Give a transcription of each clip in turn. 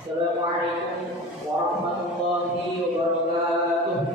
Assalamualaikum warahmatullahi wabarakatuh.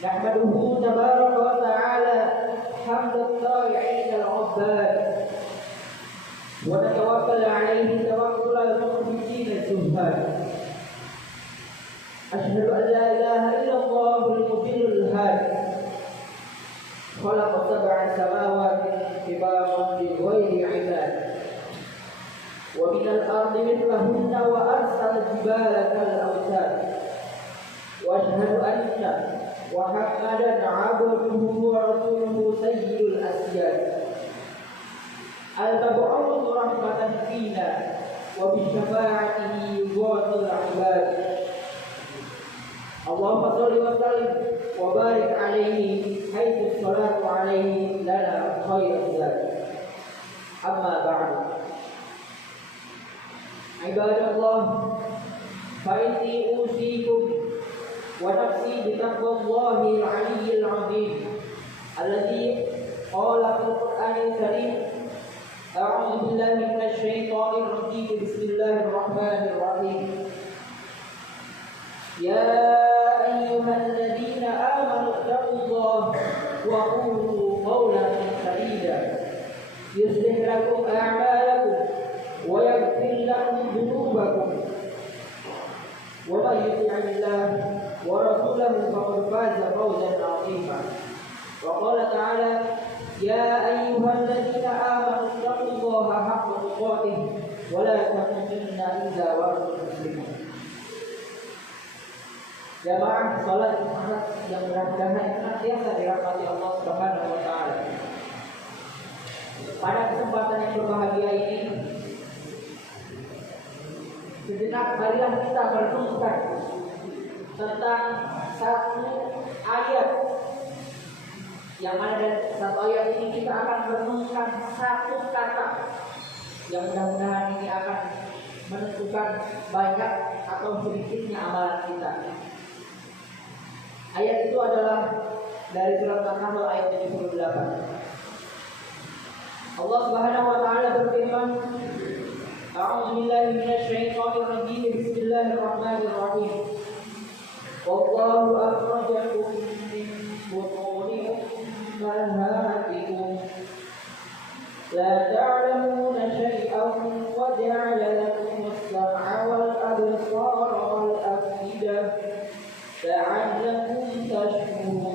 نحمده تبارك وتعالى حمد الطائعين العباد ونتوكل عليه توكل المخبتين الزهاد. أشهد أن لا إله إلا الله المبين الهادي خلق سبع سماوات طباقا بغير عباد ومن الأرض مثلهن وأرسل الجبال كالأوتاد وأشهد أن محمدا عبده ورسوله سيد الأسياد المبعوث رحمة فينا وبشفاعته يغاث العباد. اللهم صل وسلم وبارك عليه حيث الصلاة عليه لنا خير ذلك. أما بعد عباد الله فإني أوصيكم ونفسي بتقوى الله العلي العظيم الذي قال في القرآن الكريم: أعوذ بالله من الشيطان الرجيم بسم الله الرحمن الرحيم. يا أيها الذين آمنوا وقولوا قولا سديدا يصلح لكم أعمالكم ويغفر لكم ذنوبكم ومن يطع الله ورسوله فقد فاز فوزا عظيما. وقال تعالى: يا أيها الذين آمنوا اتقوا الله حق تقاته ولا تموتن إلا وأنتم مسلمون. Jamaah salat Jumat yang mudah-mudahan senantiasa dirahmati Allah Subhanahu wa taala. Pada kesempatan yang berbahagia ini, sejenak marilah kita merenungkan tentang satu ayat yang ada. Satu ayat ini kita akan merenungkan satu kata yang mudah-mudahan ini akan menentukan banyak atau sedikitnya amalan kita. Ayat itu adalah dari surat An-Nahl ayat 78. Allah Subhanahu wa taala berfirman, A'udzu billahi minasy syaithanir rajim. Bismillahirrahmanirrahim. Wallahu akhrajakum min butuni ummahatikum la ta'lamuna syai'an wa ja'ala lakum as-sam'a wal absara wal af'idah la'allakum tashkurun.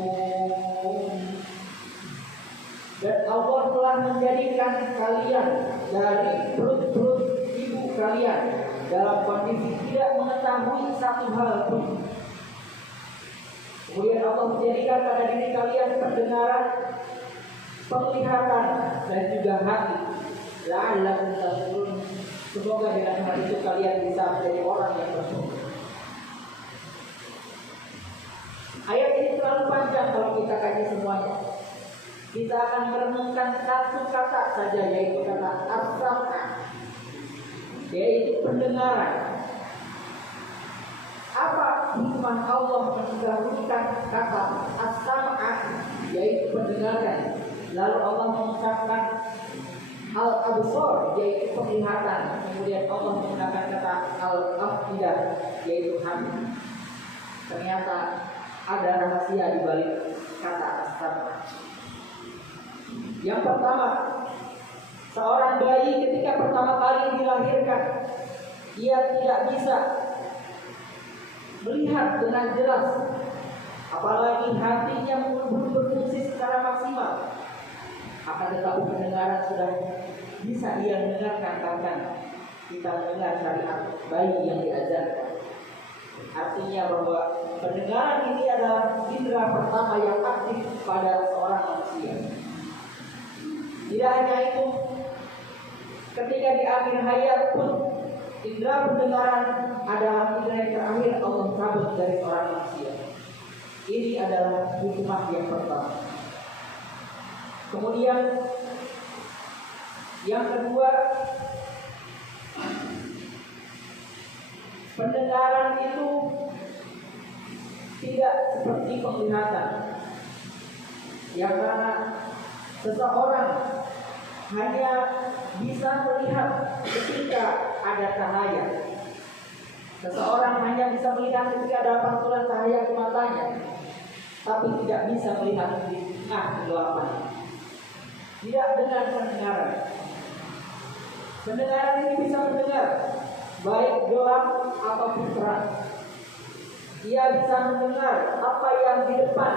Dan Allah telah menjadikan kalian dari perut-perut ibu kalian dalam kondisi tidak mengetahui satu hal pun. Kemudian Allah menjadikan pada diri kalian pendengaran, penglihatan, dan juga hati. La'allakum tashkurun. Semoga dengan hal itu kalian bisa menjadi orang yang bersyukur. Ayat ini terlalu panjang kalau kita kaji semuanya. Kita akan merenungkan satu kata saja, yaitu kata as-sam'a, yaitu pendengaran. Apa hikmah Allah mendahulukan kata as-sam'a, yaitu pendengaran, lalu Allah mengucapkan al-absar, yaitu penglihatan, kemudian Allah menggunakan kata al-afidah, yaitu hati. Ternyata ada rahasia di balik kata as-sam'a. Yang pertama, seorang bayi ketika pertama kali dilahirkan, ia tidak bisa melihat dengan jelas, apalagi hatinya belum berfungsi secara maksimal. Akan tetapi pendengaran sudah bisa ia mendengarkan, bahkan kita mendengar syariat bayi yang diajarkan. Artinya bahwa pendengaran ini adalah indera pertama yang aktif pada seorang manusia. Tidak hanya itu, ketika di akhir hayat pun indera pendengaran adalah indera yang terakhir Allah cabut dari seorang manusia. Ini adalah hikmah yang pertama. Kemudian yang kedua, pendengaran itu tidak seperti penglihatan. Yang karena seseorang hanya bisa melihat ketika ada cahaya. Seseorang hanya bisa melihat ketika ada pantulan cahaya ke matanya, tapi tidak bisa melihat di tengah kegelapan. Tidak dengan pendengaran. Pendengaran ini bisa mendengar baik gelap ataupun terang. Ia bisa mendengar apa yang di depan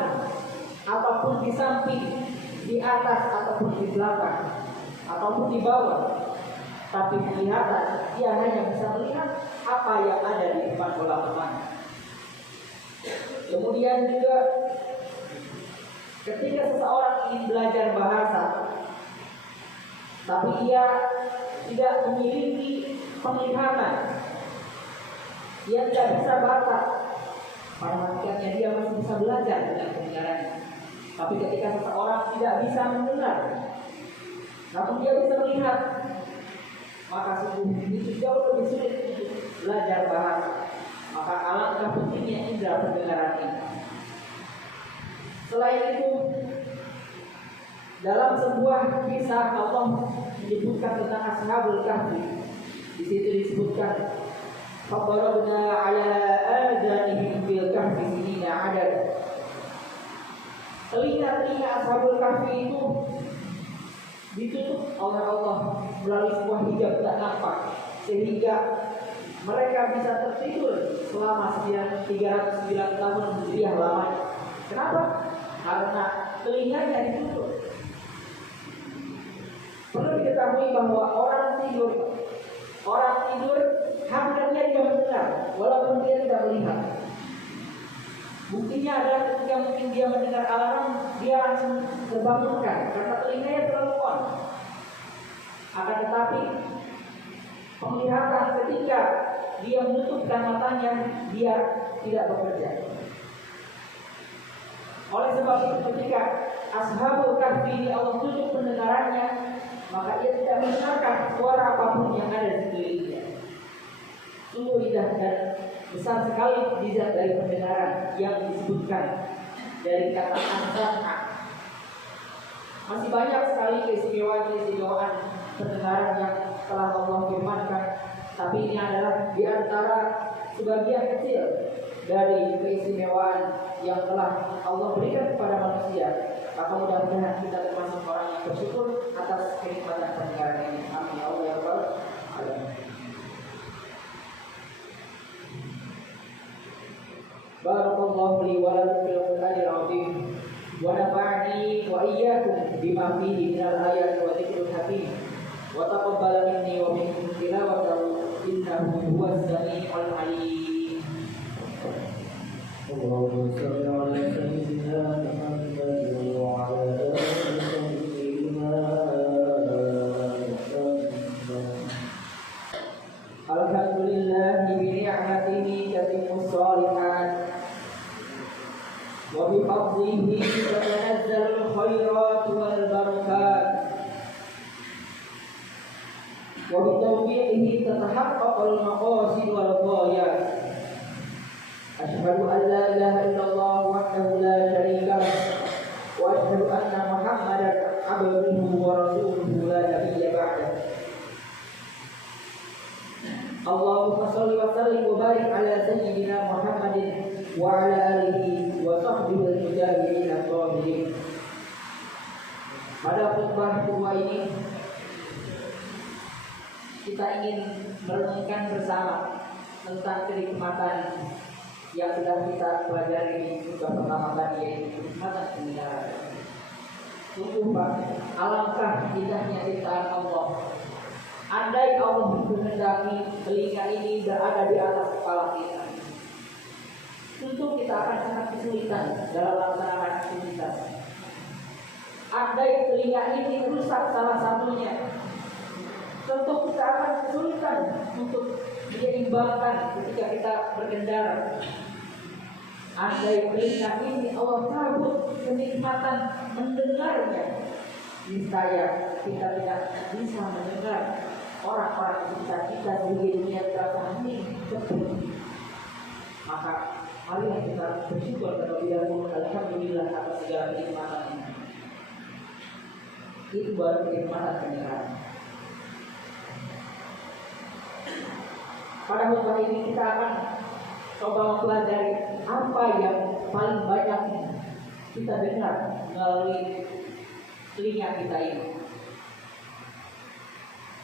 ataupun di samping, di atas ataupun di belakang, ataupun di bawah. Tapi penglihatan, ia hanya bisa melihat apa yang ada di depan bola teman. Kemudian juga ketika seseorang ingin belajar bahasa, tapi ia tidak memiliki penglihatan, ia tidak bisa baca, pada hakikatnya dia masih bisa belajar dengan pendengarannya. Tapi ketika seseorang tidak bisa mendengar, namun dia bisa melihat, maka sungguh itu jauh lebih sulit untuk belajar bahasa. Maka alangkah pentingnya indera pendengaran ini. Selain itu, dalam sebuah kisah Allah menyebutkan tentang Ashabul Kahfi. Di situ disebutkan, "Fadarabna 'ala adanihim bil kahfi sinina 'adad." Telinga telinga Ashabul Kahfi itu ditutup oleh Allah melalui sebuah hijab tak nampak, sehingga mereka bisa tertidur selama 309 tahun hijriah lamanya. Kenapa? Karena telinganya ditutup. Perlu diketahui bahwa orang tidur hampirnya dia mendengar walaupun dia tidak melihat. Buktinya adalah ketika mungkin dia mendengar alarm, dia langsung terbangunkan karena telinganya terlalu on. Akan tetapi penglihatan ketika dia menutupkan matanya, dia tidak bekerja. Oleh sebab itu ketika Ashabul Kahfi ini Allah tutup pendengarannya, maka ia tidak mendengarkan suara apapun yang ada di sekelilingnya. Sungguh indah dan besar sekali mukjizat dari pendengaran yang disebutkan dari kata as-sam'a. Masih banyak sekali keistimewaan pendengaran yang telah Allah firmankan, tapi ini adalah di antara sebagian kecil dari keistimewaan yang telah Allah berikan kepada manusia. Maka mudah-mudahan kita termasuk orang yang bersyukur atas kenikmatan pendengaran ini. Amin ya Allah ya Rabbal alamin. Barakallahu li wa lakum fil Qur'anil azim wa nafa'ani wa iyyakum bima fihi minal ayati wa dzikril hakim wa taqabbal minni wa minkum tilawatahu innahu huwas samiul alim. Allahumma shalli ala sayyidina Muhammad wa ala ali sayyidina Alhamdulillah bi ni'matihi tatimmus shalihat wa bi fadlihi tatanazzalu khairat wal barakat wa bi tawfiqihi tatahaqqaqul maqasid wal ghayat. Asyhadu an la ilaha illallah wahdahu la syarika lah wa asyhadu anna Muhammadan abduhu wa rasuluhu la nabiyya ba'dah. Allahumma shalli wa sallim wa barik ala sayyidina Muhammadin wa ala alihi wa sahbihi al-mujahidin al-tahirin. Pada khutbah kedua ini kita ingin merenungkan bersama tentang kenikmatan yang sudah kita pelajari di khutbah pertama tadi, yaitu kenikmatan pendengaran. Sungguh Pak, alangkah indahnya ciptaan Allah. Andai Allah menghendaki telinga ini berada di atas kepala kita, tentu kita akan sangat kesulitan dalam melaksanakan aktivitas. Andai telinga ini rusak salah satunya, tentu kita akan kesulitan untuk menyeimbangkan ketika kita berkendara. Andai telinga ini Allah cabut kenikmatan mendengarnya, niscaya kita tidak bisa mendengar orang-orang sekitar kita di dunia terasa hening sepi. Maka marilah kita bersyukur terlebih dahulu, alhamdulillah atas segala kenikmatan ini. Itu baru kenikmatan pendengaran. Pada khutbah ini kita akan coba mempelajari apa yang paling banyak kita dengar melalui telinga kita ini.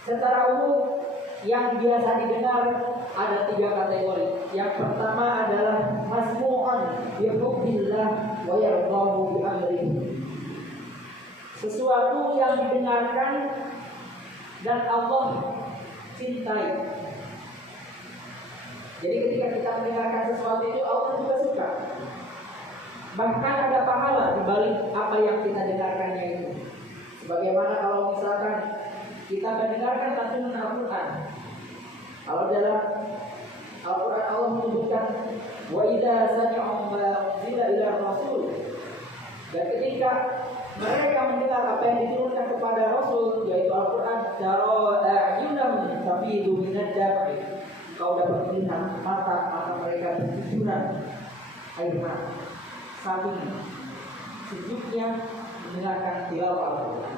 Secara umum yang biasa didengar ada 3 kategori. Yang pertama adalah masmu'an bi hubbillah wa yardahu bi amrihi. Sesuatu yang didengarkan dan Allah cintai. Jadi ketika kita mendengarkan sesuatu itu Allah juga suka. Bahkan ada pahala di balik apa yang kita dengarkannya itu. Sebagaimana kalau misalkan kita mendengarkan lantunan Al-Quran. Kalau dalam Al-Quran Allah menyebutkan wa idza sami'u ma unzila ila rasul. Dan ketika mereka mendengar apa yang diturunkan kepada Rasul, yaitu Al-Quran, tara a'yunahum tafidu minad dam'i. Kau dapat melihat mata mereka bercucuran air mata saking sejuknya mendengarkan tilawah Al-Quran.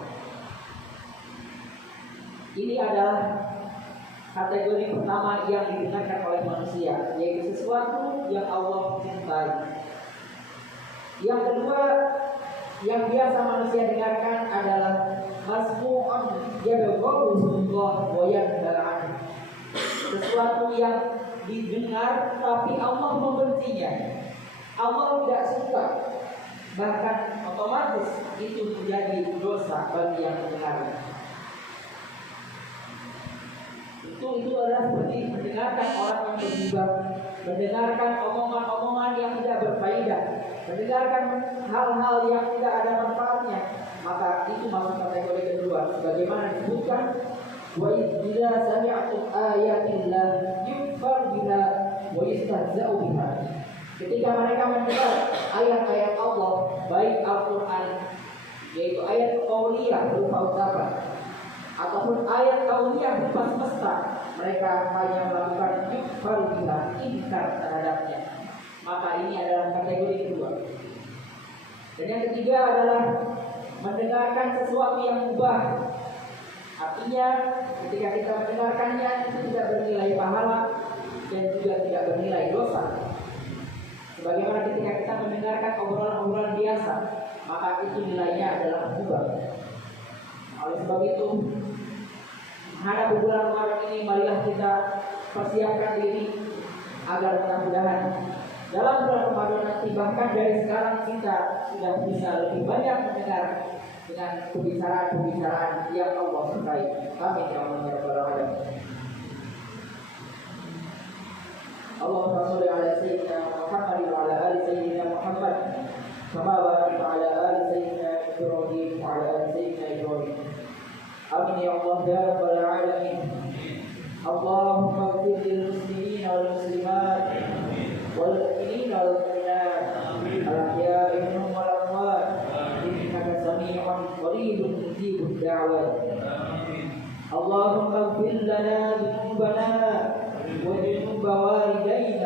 Ini adalah kategori pertama yang didengarkan oleh manusia, yaitu sesuatu yang Allah cintai. Yang kedua, yang biasa manusia dengarkan adalah masmu'un yabghadullah wa yanharan. Sesuatu yang didengar tapi Allah membencinya. Allah tidak suka. Bahkan otomatis itu menjadi dosa bagi yang mendengarnya. Itu adalah seperti mendengarkan orang yang bergibah, mendengarkan omongan-omongan yang tidak berfaedah, mendengarkan hal-hal yang tidak ada manfaatnya. Maka itu masuk kategori kedua, sebagaimana disebutkan, wa idza sami'tum ayatillah yukfar biha wa yastahza'u biha. Ketika mereka mendengar ayat-ayat Allah, baik Al-Quran, yaitu ayat qauliyah berupa ucapan, ataupun ayat qauliyah berupa semesta, mereka hanya melakukan yukfar biha, ingkar terhadapnya. Maka ini adalah kategori kedua. Dan yang ketiga adalah mendengarkan sesuatu yang mubah. Artinya ketika kita mendengarkannya itu tidak bernilai pahala dan juga tidak bernilai dosa. Sebagaimana ketika kita mendengarkan obrolan-obrolan biasa, maka itu nilainya adalah mubah. Oleh sebab itu, menghadapi bulan Ramadan ini, marilah kita persiapkan diri agar mudah-mudahan dalam bulan Ramadan nanti, bahkan dari sekarang kita sudah bisa lebih banyak mendengar dengan pembicaraan-pembicaraan yang Allah sukai. Amin ya Allah ya Rabbal alamin. Allahumma shalli ala sayyidina Muhammad wa ala ali sayyidina Muhammad kama barakta ala ali sayyidina Ibrahim wa ala ali sayyidina Ibrahim. Amin ya Allah ya Rabbal alamin. Allahumma ighfir lil muslimin wal muslimat wal mu'minin wal mu'minat al-ahya'i minhum wal amwat innaka sami'un qaribun mujibud da'wat. Allahumma ighfir lana dhunubana wa dhunuba walidayna